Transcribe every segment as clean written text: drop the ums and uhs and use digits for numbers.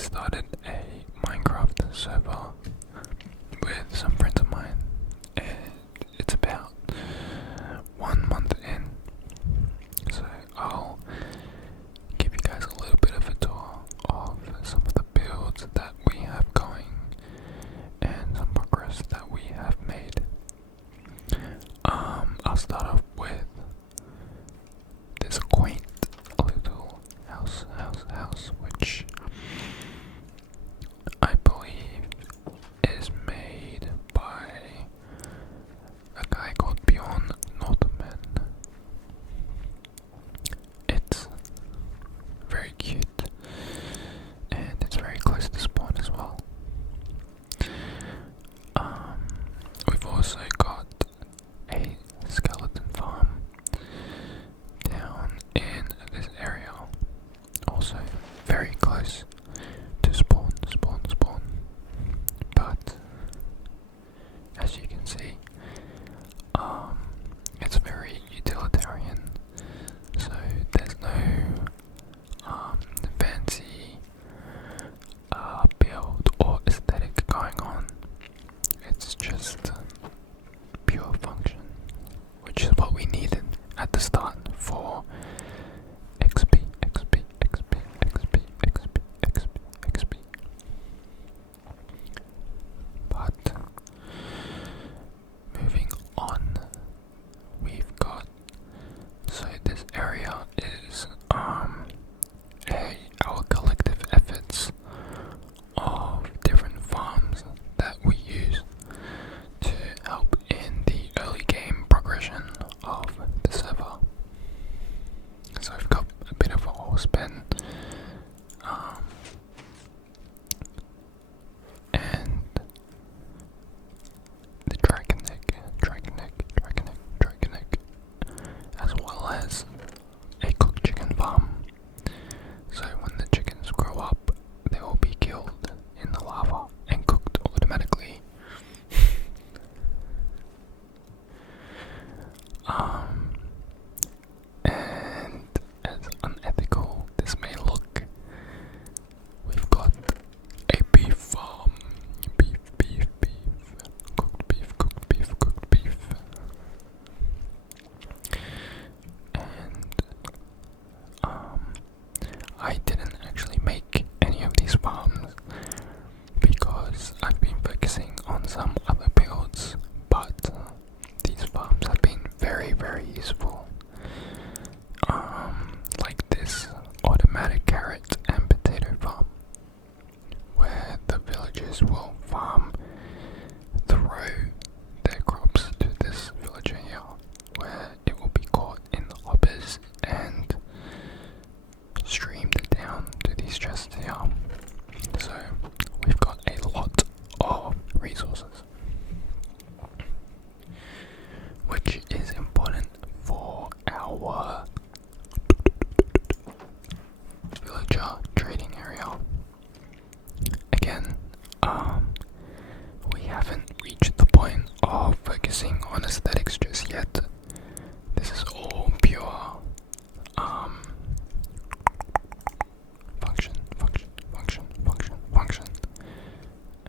started a Minecraft server with some friends of mine, and it's about 1 month in. So I'll give you guys a little bit of a tour of some of the builds that we have going and some progress that we have made. I'll start off with this quaint little house, which I believe is made by a guy called Bjorn Northman. It's very cute, and it's very close to spawn as well. We've also got a skeleton farm down in this area, also very close to spawn. But as you can see, it's very utilitarian, so there's no fancy build or aesthetic going on. It's just pure function, which is what we needed at the start for XP. But moving on, we've got, so this area is our collective efforts of different farms that we use to help in the early game progression of the server. So I've got a bit of a horse pen, and the dragon neck, as well as a cooked chicken farm. So when the chickens grow up, they will be killed in the lava and cooked automatically. And as unethical this may look, we've got a beef farm. Beef, cooked beef. And I didn't actually make any of these farms because I've been focusing on some other builds, but these farms have been very, very useful. Like this automatic carrot and potato farm, where the villagers will throw their crops to this villager here, where it will be caught in the hoppers and streamed down to these chests here. So we've got a lot of resources, which is important for our villager trading area. Again, we haven't reached the point of focusing on aesthetics just yet. This is all pure function.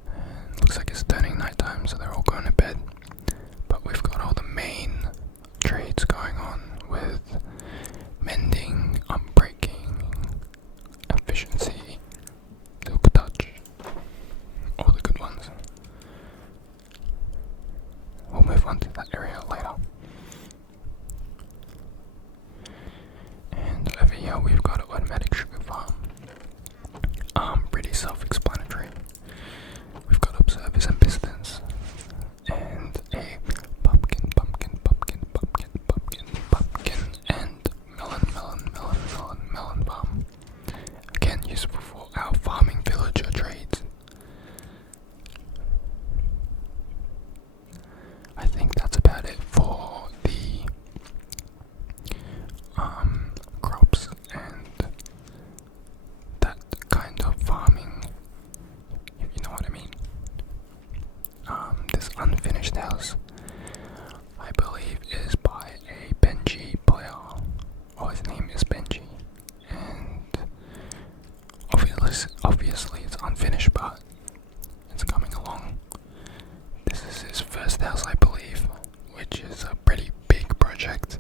And looks like it's turning nighttime, so they're all going to bed. But we've got all the main trades going on with mending, unbreaking, efficiency, silk touch, all the good ones. We'll move on to that area later. And over here we've got an automatic sugar farm. Pretty self-explanatory. We've got observers and pistons, and a pumpkin, and melon farm. Again, useful for our farming villager trades. I think that's about it for the crops and that kind of farming obviously it's unfinished, but it's coming along. This is his first house, I believe, which is a pretty big project.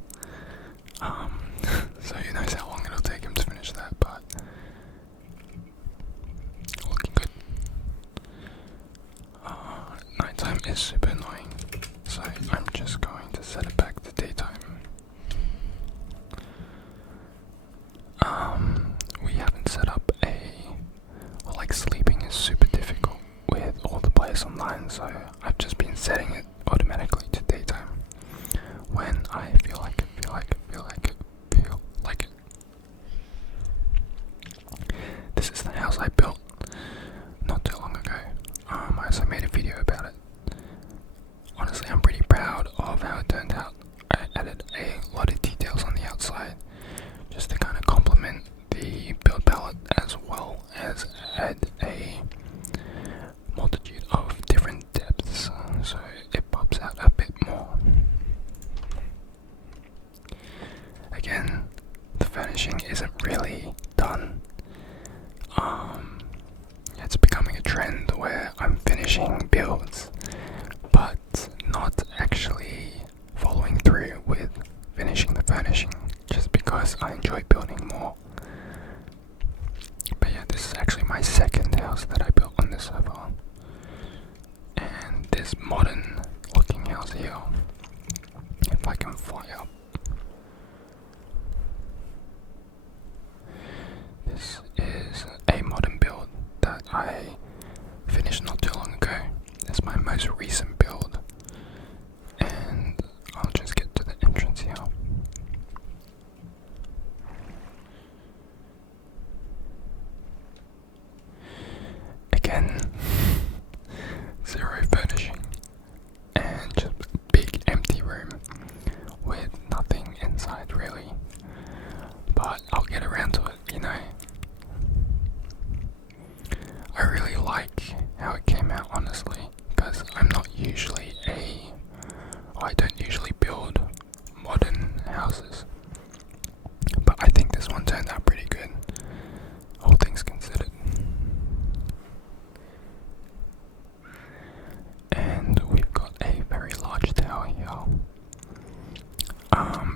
So who knows how long it'll take him to finish that, but looking good. Nighttime is super annoying, so I'm just going to set it back to daytime. We haven't set up sleeping is super difficult with all the players online, so I've just been setting it automatically to daytime when I feel like it. This is the house I built not too long ago. I also made a video about it. Honestly, I'm pretty proud of how it turned out. I added a lot of details on the outside just to kind of complement the build palette, as well as add a multitude of different depths, so it pops out a bit more. Again, the furnishing isn't really done. It's becoming a trend where I'm finishing builds but not actually following through with finishing the furnishing, just because I enjoy building more. But yeah, this is actually my second house that I built on this server, and this modern looking house here, if I can fly up, this is a modern build that I finished not too long ago. It's my most recent build, and I'll just get to the entrance here. Again, zero furnishing and just a big empty room with nothing inside really, but I'll get around to it, you know. I really like how it came out, honestly, because I don't usually build modern houses, but I think this one turned out pretty good, all things considered. And we've got a very large tower here,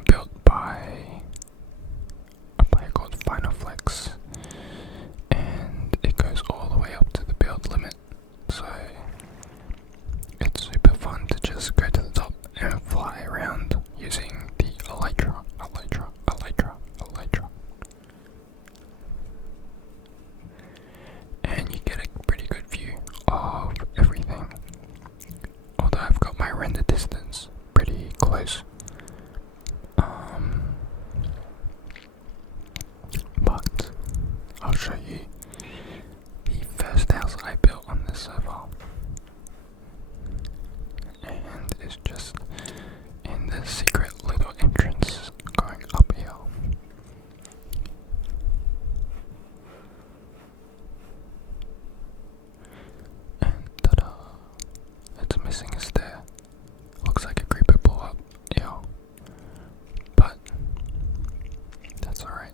built by a player called Flex, and it goes all the way up to the build limit, so it's super fun to just go to the top and fly around using the Elytra. And you get a pretty good view of everything, although I've got my render distance pretty close. But I'll show you the first house I built on this server, and it's just in the secret little entrance going up here. And ta-da! It's missing a stair. Looks like a creeper blew up here, but that's alright.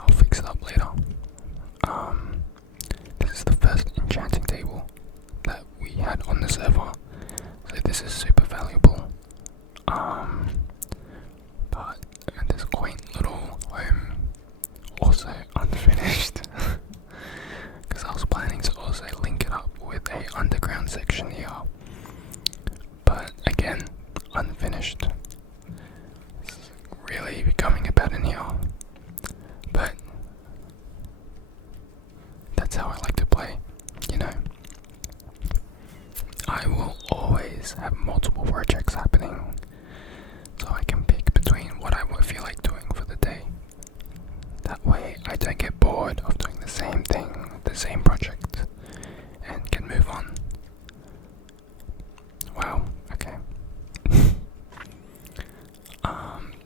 I'll fix it up later. This is the first enchanting table that we had on the server, so this is super valuable. But this quaint little home, also unfinished, because I was planning to also link it up with a underground section here, but again, unfinished. It's really becoming a pattern here, but that's how I like to play, you know. I will always have multiple projects happening, so I can pick between what I feel like doing for the day. That way I don't get bored of doing the same thing, the same project, and can move on. Wow, okay.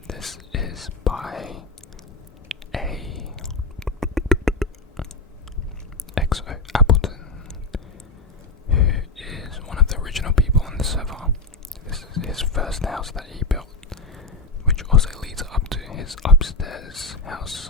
This is by a XO Appleton, who is one of the original people on the server. This is his first house that he built, which also leads up to his upstairs house.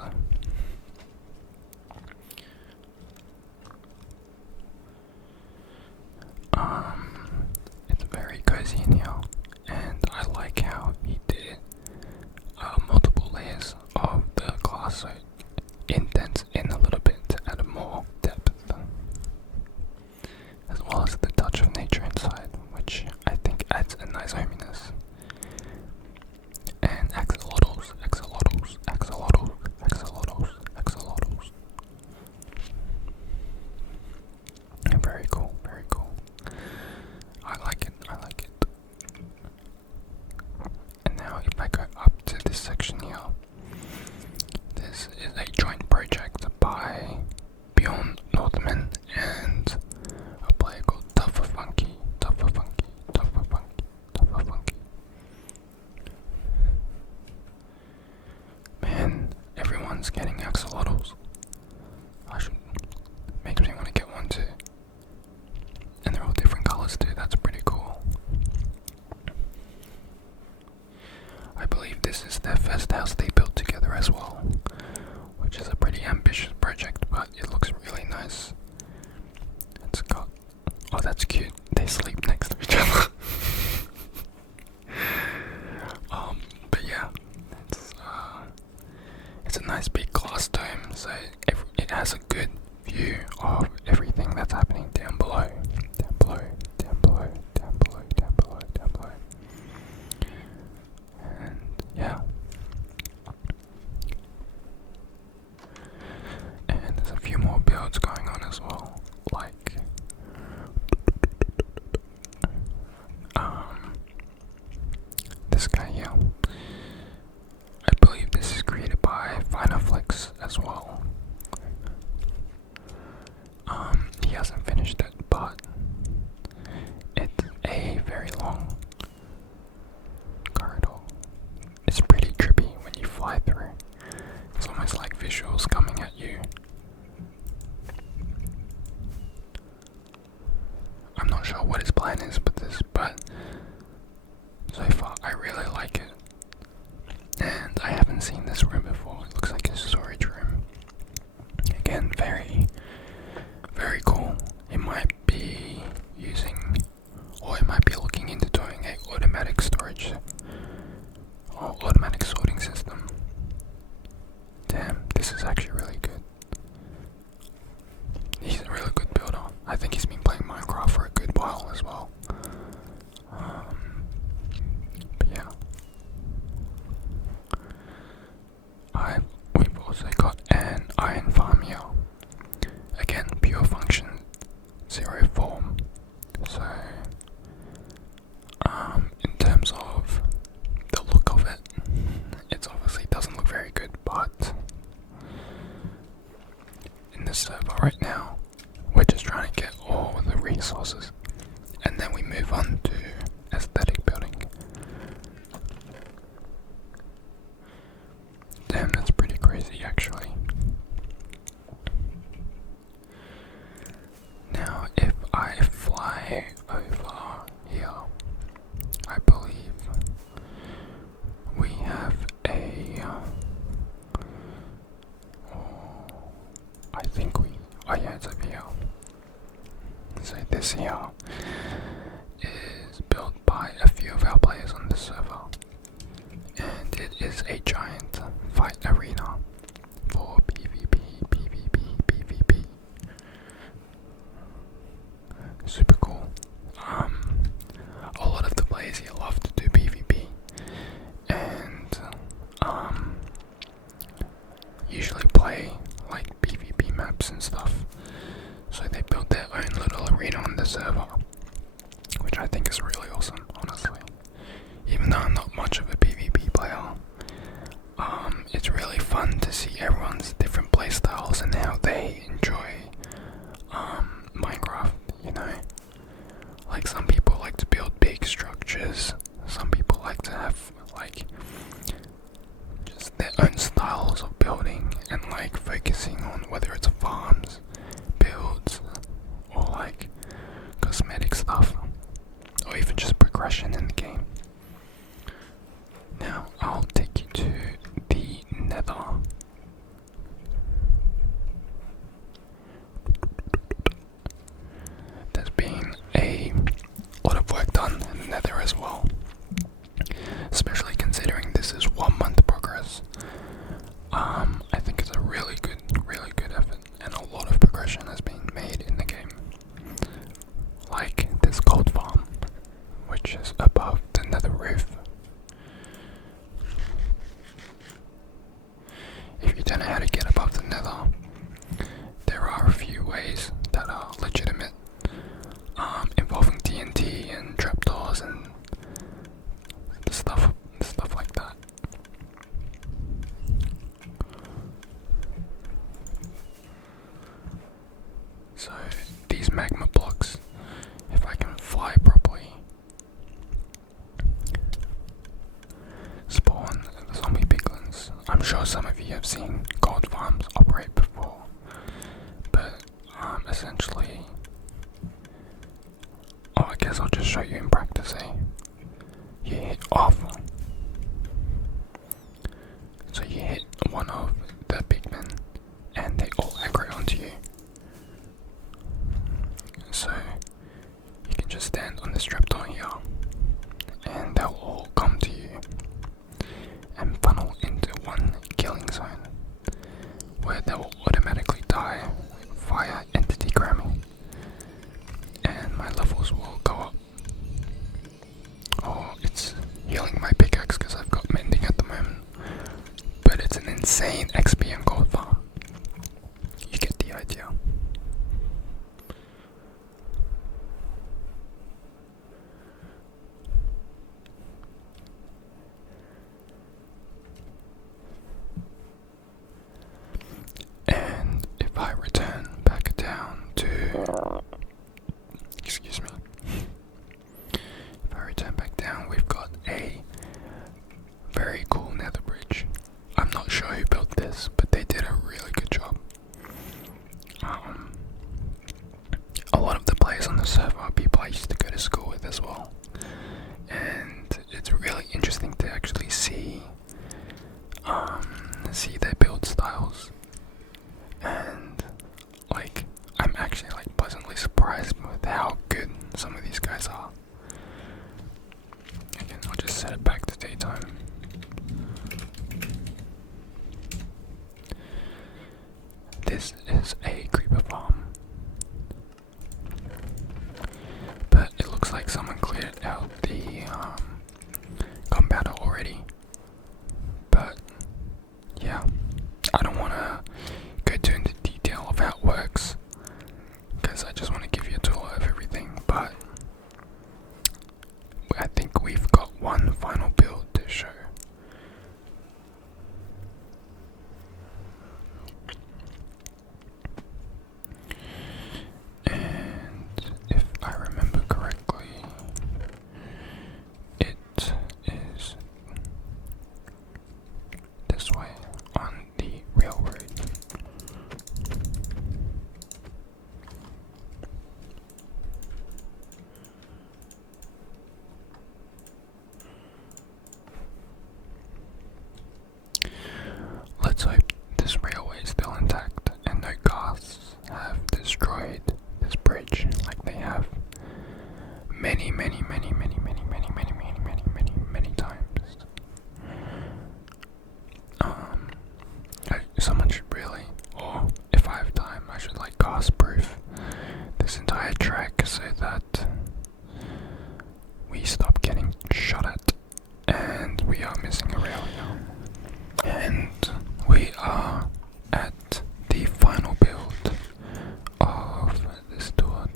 that's cute. They sleep next to each other. But yeah, it's a nice big glass dome, so it has a good view of everything that's happening down below, down below, down below, down below, down below, down below. And yeah. And there's a few more builds going on as well, like this guy here. I believe this is created by Finaflex as well. He hasn't finished it, but it's a very long corridor. It's pretty trippy when you fly through. It's almost like visuals coming at you. I'm not sure what his plan is with this, but so far I really like it. And I haven't seen this room before. It looks like a storage room. Again, very, very cool. It might be using, or it might be looking into doing a automatic storage or automatic sorting system. Damn, this is actually really good. He's a really good builder. I think he's been playing Minecraft for a good while as well. But yeah. We've also got an iron farm here. Again, pure function, zero form. So, in terms of the look of it, it obviously doesn't look very good, but in this server right now, we're just trying to get all the resources, and then we move on to aesthetic building. Damn, that's pretty crazy actually. Now, if I fly over here, I believe we have a oh yeah, it's over here. So this here is built by a few of our players on this server, and it is a giant fight arena for PvP, PvP, PvP. Super cool. A lot of the players here love to do PvP, and usually play like PvP maps and stuff. So they built their own little arena on the server, which I think is really awesome, honestly. Even though I'm not much of a PvP player, it's really fun to see everyone's different playstyles and how they enjoy Minecraft, you know? Like, some people like to build big structures, some people like to have, like, just their own styles of building and, like, focusing on whether it's farms, builds, or, like, cosmetic stuff, or even just progression in the game. Now, I'll take you to the Nether. There's been a lot of work done in the Nether as well, especially considering this is 1 month progress. I think it's a really good effort, and a lot of progression has been made in the game. Like this gold farm, which is above the Nether roof. If you don't know how to get above the Nether, there are a few ways that are legitimate, involving TNT and trapdoors and stuff like that. So these magma blocks, if I can fly properly, spawn the zombie piglins. I'm sure some of you have seen gold farms operate before, but essentially, I guess I'll just show you in practice, eh? You hit off, so you hit one of the pigmen and they all aggro onto you. So stand on this trapdoor here, and they'll all come to you and funnel into one killing zone where they will automatically die via entity cramming, and my levels will go up. Oh, it's healing my pickaxe because I've got mending at the moment, but it's an insane XP and gold farm. You get the idea. And if I return back down to, excuse me, if I return back down, we've got a very cool nether bridge. I'm not sure who built this, but they did a really good job. A lot of the players on the server are people I used to go to school with as well, and it's really interesting to actually see their build styles, and like I'm actually like pleasantly surprised with how good some of these guys are. Again, I'll just set it back to daytime. This is a creeper farm, but it looks like someone cleared out the gunpowder already. But yeah, I don't want to go too into detail of how it works, because I just want to give you a tour of everything. But I think we've got one final build to show. And if I remember correctly, it is this way on the railroad. Let's hope this railway is still intact and no ghasts have destroyed this bridge like they have many times. Someone should really, or if I have time, I should like ghast proof this entire track so that we stop getting shot at. And we are missing a rail now. And we are at the final build of this tour.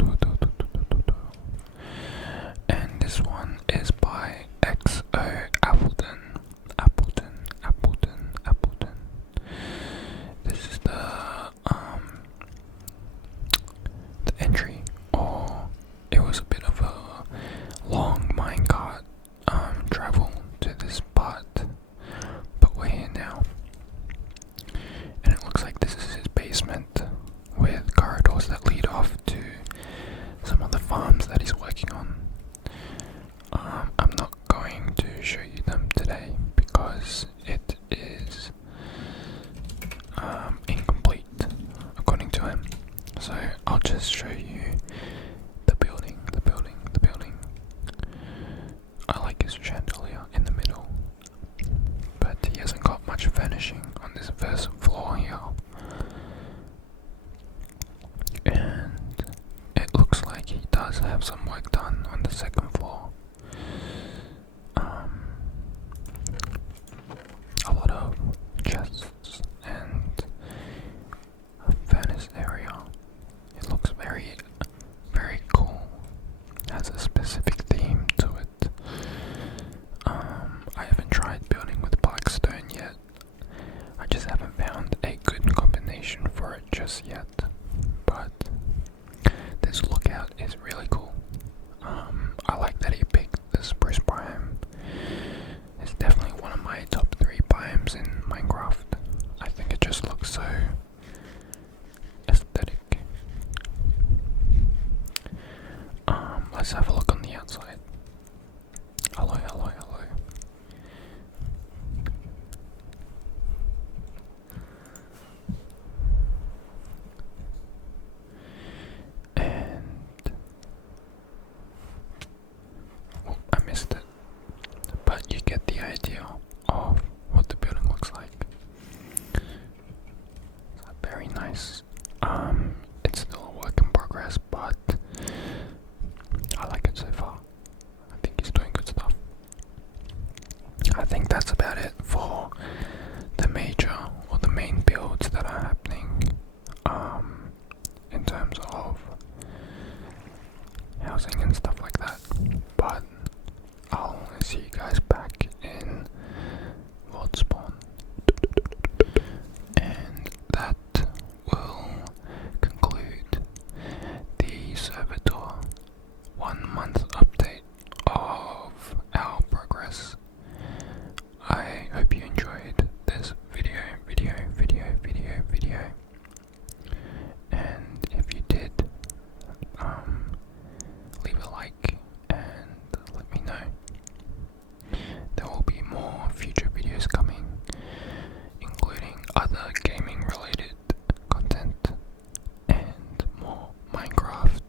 And this one is by XO Appleton. This is the entry, or it was a bit of a long minecart travel to this part, but we're here now. And it looks like this is his basement with corridors that lead off to some of the farms that he's working on. I'm not going to show you them today because it is incomplete according to him. So I'll just show you the building. I like his chandelier in the middle, but he hasn't got much furnishing on this first floor here. And it looks like he does have some work done on the second floor. A lot of chests and a furnace area. It looks very cool. It has a specific theme to it. I haven't tried building with blackstone yet. I just haven't found a good combination for it just yet. But this lookout is really cool. I like that he terms of housing and stuff like that. But I'll see you guys back in World Spawn. And that will conclude the server tour 1 month update of our progress. I hope you enjoyed this video. And if you did, leave a like and let me know. There will be more future videos coming, including other gaming related content and more Minecraft